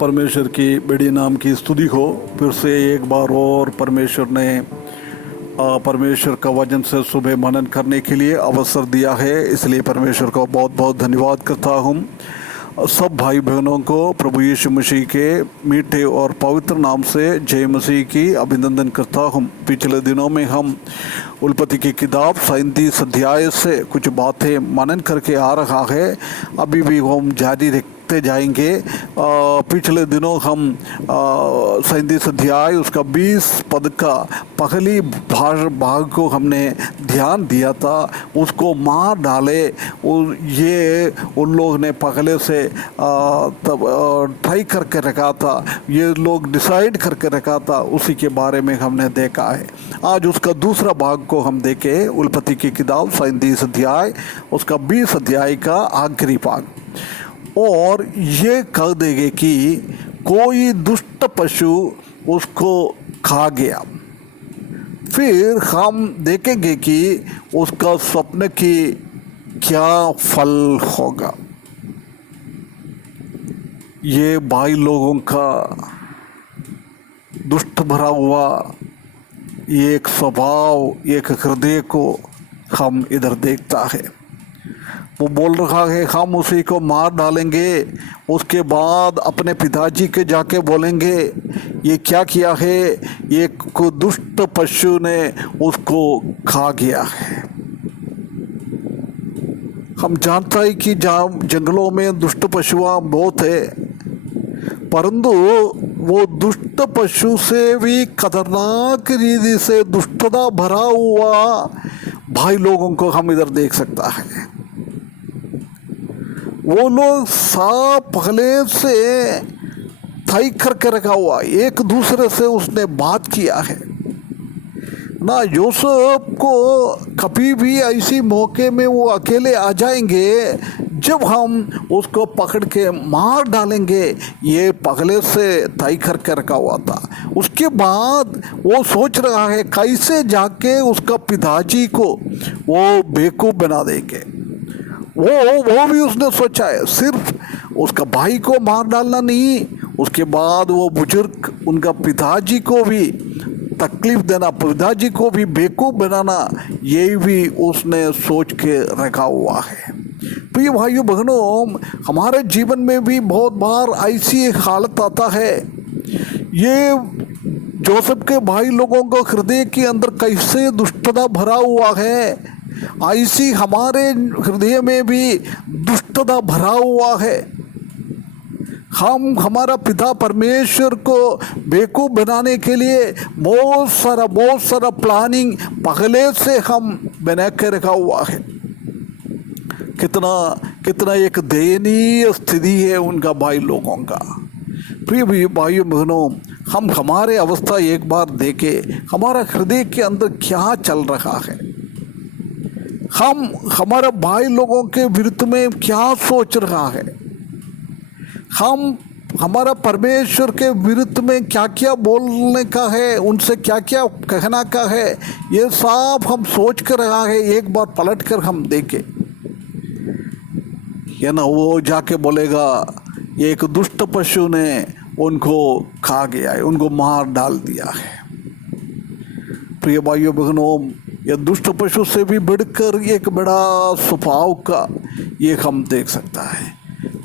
परमेश्वर की बड़ी नाम की स्तुति हो। फिर से एक बार और परमेश्वर ने परमेश्वर का वचन से सुबह मनन करने के लिए अवसर दिया है, इसलिए परमेश्वर का बहुत बहुत धन्यवाद करता हूँ। सब भाई बहनों को प्रभु यीशु मसीह के मीठे और पवित्र नाम से जय मसीह की अभिनंदन करता हूँ। पिछले दिनों में हम उल्पत्ति की किताब 37 अध्याय से कुछ बातें मनन करके आ रहा है, अभी भी हम जारी रखते जाएंगे। पिछले दिनों हम 37 अध्याय उसका 20 पद का पहली भाग को हमने ध्यान दिया था। उसको मार डाले ये उन लोग ने पहले से तब ट्राई करके रखा था, ये लोग डिसाइड करके रखा था, उसी के बारे में हमने देखा है। आज उसका दूसरा भाग को हम देखें, उल्पत्ति की किताब 37 अध्याय उसका 20 अध्याय का आखिरी भाग। और ये कह देंगे कि कोई दुष्ट पशु उसको खा गया। फिर हम देखेंगे कि उसका स्वप्न की क्या फल होगा। ये भाई लोगों का दुष्ट भरा हुआ एक स्वभाव, एक हृदय को हम इधर देखता है। वो बोल रहा है हम उसी को मार डालेंगे, उसके बाद अपने पिताजी के जाके बोलेंगे ये क्या किया है, एक दुष्ट पशु ने उसको खा गया है। हम जानता है कि जंगलों में दुष्ट पशुआं बहुत है, परंतु वो दुष्ट पशु से भी खतरनाक रीति से दुष्टता भरा हुआ भाई लोगों को हम इधर देख सकता है। वो लोग साफ पहले से तय करके रखा हुआ, एक दूसरे से उसने बात किया है ना। यूसुफ को कभी भी ऐसी मौके में वो अकेले आ जाएंगे जब हम उसको पकड़ के मार डालेंगे, ये पहले से तय करके रखा हुआ था। उसके बाद वो सोच रहा है कैसे जाके उसका पिताजी को वो बेवकूफ़ बना देंगे। वो भी उसने सोचा है, सिर्फ उसका भाई को मार डालना नहीं, उसके बाद वो बुजुर्ग उनका पिताजी को भी तकलीफ देना, पिताजी को भी बेवकूफ़ बनाना, ये भी उसने सोच के रखा हुआ है। प्रिय भाइयों बहनों, हमारे जीवन में भी बहुत बार ऐसी एक हालत आता है। ये जोसेफ के भाई लोगों को हृदय के अंदर कैसे दुष्टता भरा हुआ है, ऐसी हमारे हृदय में भी दुष्टता भरा हुआ है। हम हमारा पिता परमेश्वर को बेवकूफ़ बनाने के लिए बहुत सारा प्लानिंग पहले से हम बना के रखा हुआ है। कितना एक दयनीय स्थिति है उनका भाई लोगों का। प्रिय भाइयों बहनों, हम हमारे अवस्था एक बार देखें, हमारा हृदय के अंदर क्या चल रहा है। हम हमारे भाई लोगों के विरुद्ध में क्या सोच रहा है, हम हमारा परमेश्वर के विरुद्ध में क्या क्या बोलने का है, उनसे क्या क्या कहना का है, ये सब हम सोच कर रहा है। एक बार पलट कर हम देखें, ये ना वो जाके बोलेगा एक दुष्ट पशु ने उनको खा गया है, उनको मार डाल दिया है। प्रिय भाइयों बहनों, यह दुष्ट पशु से भी बढ़कर एक बड़ा स्वभाव का ये हम देख सकता है।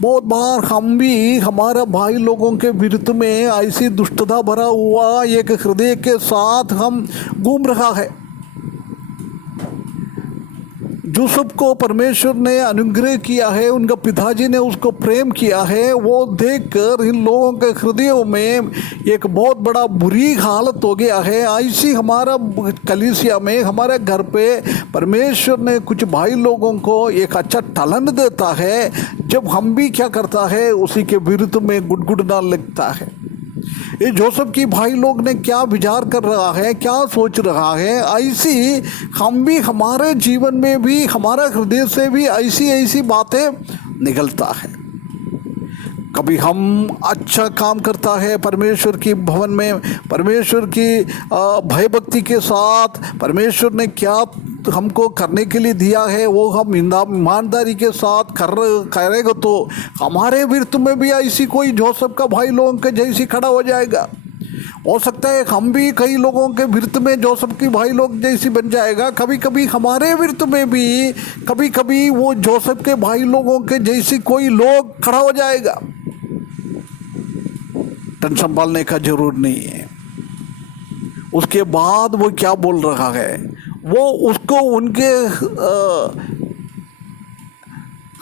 बहुत बार हम भी हमारा भाई लोगों के विरुद्ध में ऐसी दुष्टता भरा हुआ एक हृदय के साथ हम घूम रहा है। यूसुफ को परमेश्वर ने अनुग्रह किया है, उनका पिताजी ने उसको प्रेम किया है, वो देखकर इन लोगों के हृदयों में एक बहुत बड़ा बुरी हालत हो गया है। ऐसी हमारा कलीसिया में, हमारे घर पे परमेश्वर ने कुछ भाई लोगों को एक अच्छा टलन देता है, जब हम भी क्या करता है उसी के विरुद्ध में गुड़गुड़ना लगता है। ये जोसेफ की भाई लोग ने क्या विचार कर रहा है, क्या सोच रहा है, ऐसी हम भी हमारे जीवन में भी, हमारा हृदय से भी ऐसी बातें निकलता है। कभी हम अच्छा काम करता है परमेश्वर की भवन में, परमेश्वर की भय भक्ति के साथ, परमेश्वर ने क्या हमको करने के लिए दिया है वो हम ईमानदारी के साथ करेगा तो हमारे विरुद्ध में भी ऐसी कोई जोसेफ का भाई लोगों के जैसी खड़ा हो जाएगा। हो सकता है हम भी कई लोगों के विरुद्ध में जोसेफ की भाई लोग जैसी बन जाएगा। कभी कभी हमारे विरुद्ध में भी कभी कभी वो जोसेफ के भाई लोगों के जैसी कोई लोग खड़ा हो जाएगा। टेंशन संभालने का जरूर नहीं है। उसके बाद वो क्या बोल रहा है, वो उसको उनके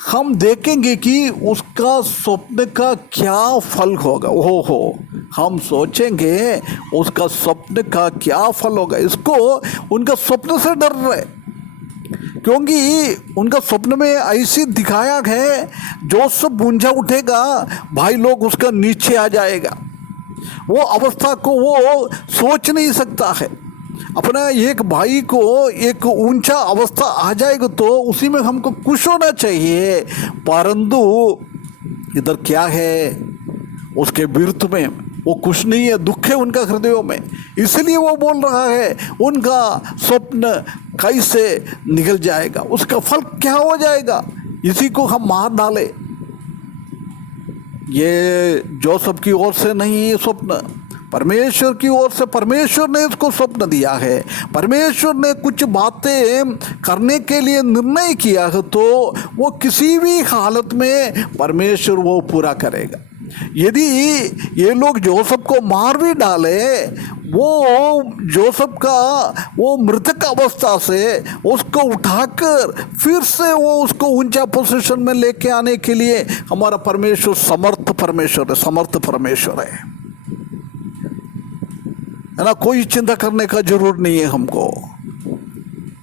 हम देखेंगे कि उसका स्वप्न का क्या फल होगा। हो हम सोचेंगे उसका स्वप्न का क्या फल होगा। इसको उनका स्वप्न से डर रहे, क्योंकि उनका स्वप्न में ऐसी दिखाया है जोसेफ ऊंचा उठेगा, भाई लोग उसका नीचे आ जाएगा। वो अवस्था को वो सोच नहीं सकता है। अपना एक भाई को एक ऊंचा अवस्था आ जाएगा तो उसी में हमको खुश होना चाहिए, परंतु इधर क्या है, उसके विरुद्ध में वो खुश नहीं है, दुख है उनका हृदयों में। इसलिए वो बोल रहा है उनका स्वप्न कैसे निकल जाएगा, उसका फल क्या हो जाएगा, इसी को हम मार डाले। ये जोसेफ की ओर से नहीं, ये स्वप्न परमेश्वर की ओर से, परमेश्वर ने इसको स्वप्न दिया है। परमेश्वर ने कुछ बातें करने के लिए निर्णय किया है तो वो किसी भी हालत में परमेश्वर वो पूरा करेगा। यदि ये लोग जोसेफ को मार भी डाले, वो जोसेफ का वो मृतक अवस्था से उसको उठाकर फिर से वो उसको ऊंचा पोजीशन में लेके आने के लिए हमारा परमेश्वर समर्थ परमेश्वर है ना। कोई चिंता करने का जरूर नहीं है हमको,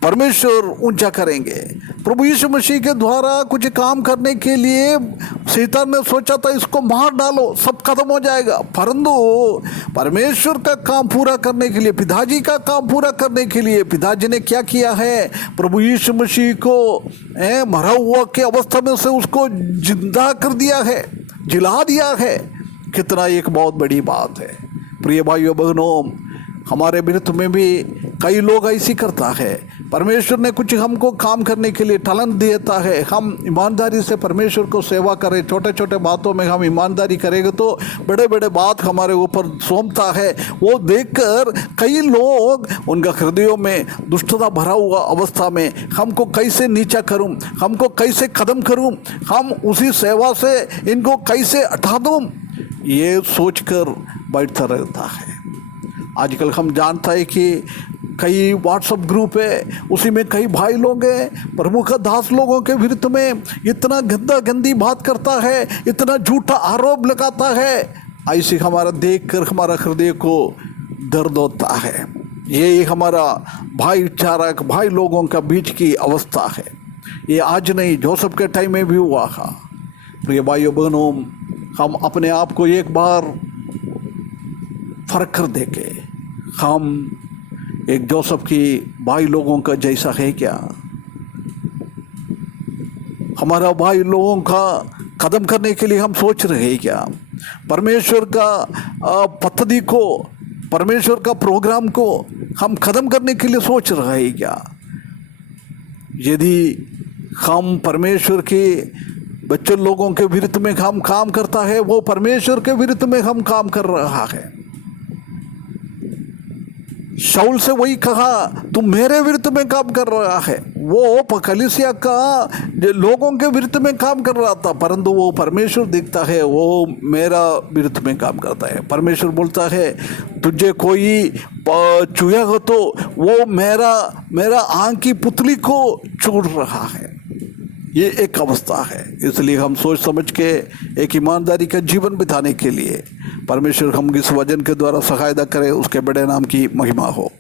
परमेश्वर ऊंचा करेंगे। प्रभु यीशु मसीह के द्वारा कुछ काम करने के लिए शैतान ने सोचा था इसको मार डालो सब खत्म हो जाएगा, परंतु परमेश्वर का काम पूरा करने के लिए, पिताजी का काम पूरा करने के लिए पिताजी ने क्या किया है, प्रभु यीशु मसीह को मरा हुआ के अवस्था में से उसको जिंदा कर दिया है, जिला दिया है। कितना एक बहुत बड़ी बात है। प्रिय भाइयों बहनों, हमारे विरुद्ध में भी कई लोग ऐसी करता है। परमेश्वर ने कुछ हमको काम करने के लिए टैलेंट देता है, हम ईमानदारी से परमेश्वर को सेवा करें, छोटे छोटे बातों में हम ईमानदारी करेंगे तो बड़े बड़े बात हमारे ऊपर सौंपता है। वो देखकर कई लोग उनका हृदयों में दुष्टता भरा हुआ अवस्था में हमको कैसे नीचा करूं, हमको कैसे कदम करूं, हम उसी सेवा से इनको कैसे हटा दूं, ये सोचकर बैठता रहता है। आजकल हम जानता है कि कई व्हाट्सएप ग्रुप है, उसी में कई भाई लोग हैं, प्रमुख दास लोगों के विरुद्ध में इतना गंदी बात करता है, इतना झूठा आरोप लगाता है। ऐसे हमारा देखकर हमारा हृदय को दर्द होता है। ये हमारा भाईचारा भाई लोगों का बीच की अवस्था है। ये आज नहीं, जोसेफ के टाइम में भी हुआ था। प्रिय भाइयों बहनों, हम अपने आप को एक बार फर्क कर देखे, हम एक जोसेफ की भाई लोगों का जैसा है क्या? हमारा भाई लोगों का कदम करने के लिए हम सोच रहे हैं क्या? परमेश्वर का पद्धति को, परमेश्वर का प्रोग्राम को हम कदम करने के लिए सोच रहे हैं क्या? यदि हम परमेश्वर के बच्चे लोगों के विरुद्ध में हम काम करता है, वो परमेश्वर के विरुद्ध में हम काम कर रहा है। शाऊल से वही कहा तुम मेरे विरुद्ध में काम कर रहा है। वो कलीसिया का लोगों के विरुद्ध में काम कर रहा था, परंतु वो परमेश्वर दिखता है वो मेरा विरुद्ध में काम करता है। परमेश्वर बोलता है तुझे कोई छुएगा तो वो मेरा आंख की पुतली को छू रहा है। ये एक अवस्था है। इसलिए हम सोच समझ के एक ईमानदारी का जीवन बिताने के लिए परमेश्वर हम इस वचन के द्वारा सहायता करें, उसके बड़े नाम की महिमा हो।